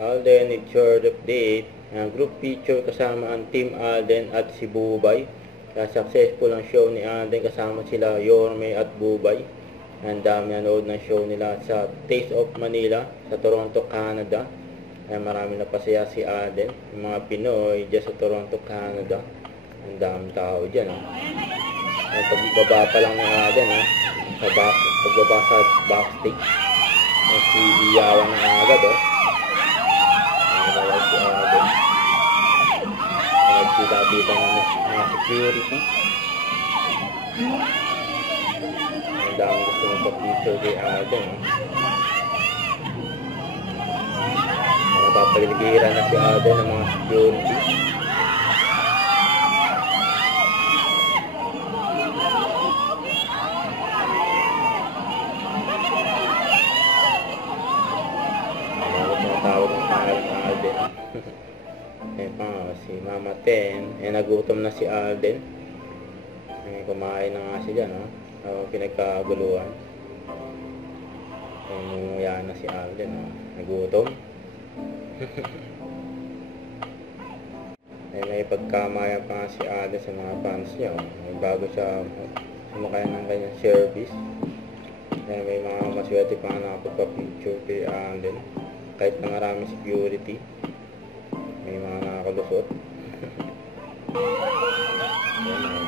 Alden, it's your update. Group picture kasama ang Team Alden at si Bubay. Successful ang show ni Alden kasama sila Yorme at Bubay. Ang dami nanood ng show nila sa Taste of Manila sa Toronto, Canada. Marami na pasaya si Alden. Yung mga Pinoy dyan sa Toronto, Canada. Ang daming tao dyan. Pagbaba pa lang ni Alden, pagbaba sa backstage. Si Iyawan na agad, nawala si Alden. Nagsila-bila ng mga security. Ang dami gusto magpa-picture kay Alden. Napapagiligiran na si Alden ng mga security. Tawag ng pangalan ng Alden. Si Mama Ten. Nagutom na si Alden. Kumain na nga siya dyan. Pinagkaguluhan. Nunguya na si Alden. Nagutom. May pagkamayan pa nga si Alden sa mga fans niya. Bago siya sumakay ng kanyang service. May mga maswerte pa nga nakapagpa-picture kay Alden. Kahit na maraming security, may mga nakakalusot.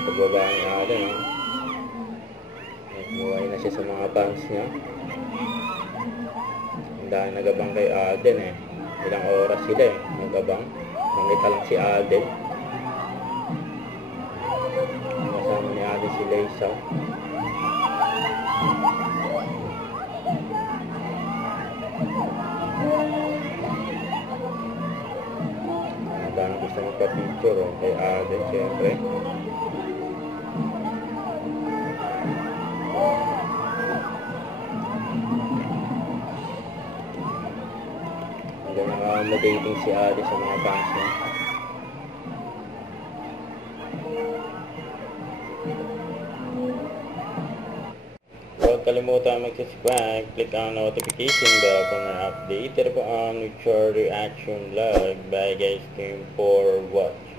Pagbaba ni Alden, buhay na siya sa mga fans niya. Ang dahil nagabang kay Alden ilang oras sila nagabang. Nakita lang si Alden. Kasama ni Alden si Lisa. Dahil gusto magpa-picture kay Alden, syempre. Hanggang naka-modating si Alden sa mga fans niya. Huwag kalimutan mag-subscribe, click ang notification bell para updated po ang future reaction vlog. Bye guys, thank you for watch.